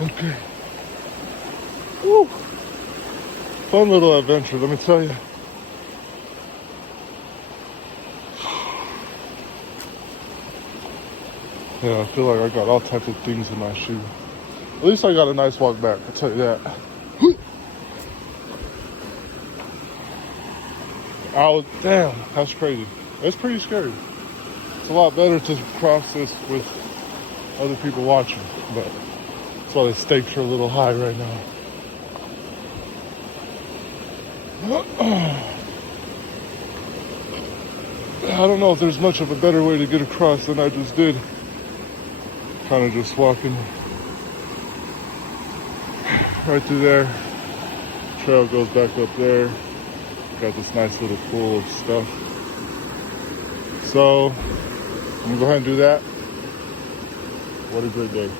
Okay. Woo. Fun little adventure, let me tell you. Yeah, I feel like I got all types of things in my shoe. At least I got a nice walk back, I'll tell you that. Damn, that's crazy. It's pretty scary. It's a lot better to cross this with other people watching, but that's why the stakes are a little high right now. I don't know if there's much of a better way to get across than I just did. Kind of just walking right through there. Trail goes back up there. Got this nice little pool of stuff. So I'm gonna go ahead and do that. What a great day.